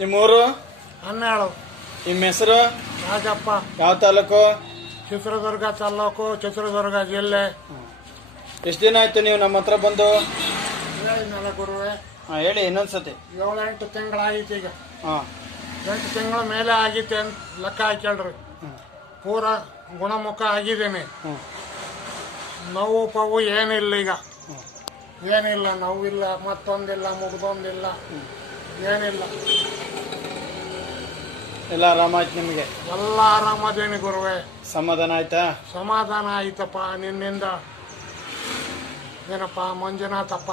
ನಿಮ್ಮೂರು? ಹನ್ನೆರಡು. ನಿಮ್ಮ ಹೆಸರು? ರಾಜಪ್ಪ. ಯಾವ ತಾಲೂಕು? ಚಿತ್ರದುರ್ಗ ತಾಲೂಕು, ಚಿತ್ರದುರ್ಗ ಜಿಲ್ಲೆ. ಎಷ್ಟು ದಿನ ಆಯ್ತು ನೀವು ನಮ್ಮ ಹತ್ರ ಬಂದು? ಹೇಳಿದ್ನಲ್ಲ ಗುರುವೆ. ಹೇಳಿ ಇನ್ನೊಂದ್ಸತಿ. 7-8 ತಿಂಗಳಾಗಿತ್ತು ಈಗ. 8 ತಿಂಗಳ ಮೇಲೆ ಆಗಿತ್ತೆ ಅಂತ ಲೆಕ್ಕ ಹಾಕೇಳ್ರಿ. ಪೂರ ಗುಣಮುಖ ಆಗಿದ್ದೀನಿ. ನೋವು ಪವು ಏನಿಲ್ಲ ಈಗ. ಏನಿಲ್ಲ, ನೋವಿಲ್ಲ, ಮತ್ತೊಂದಿಲ್ಲ, ಮುಗ್ದೊಂದಿಲ್ಲ, ಏನಿಲ್ಲ. ಎಲ್ಲ ಆರಾಮಾಯ್ತು ನಿಮಗೆ? ಎಲ್ಲ ಆರಾಮದೇನಿ ಗುರುವೆ. ಸಮಾಧಾನ ಆಯ್ತಾ? ಸಮಾಧಾನ ಆಯ್ತಪ್ಪ ನಿನ್ನಿಂದ. ಏನಪ್ಪ ಮಂಜುನಾಥಪ್ಪ.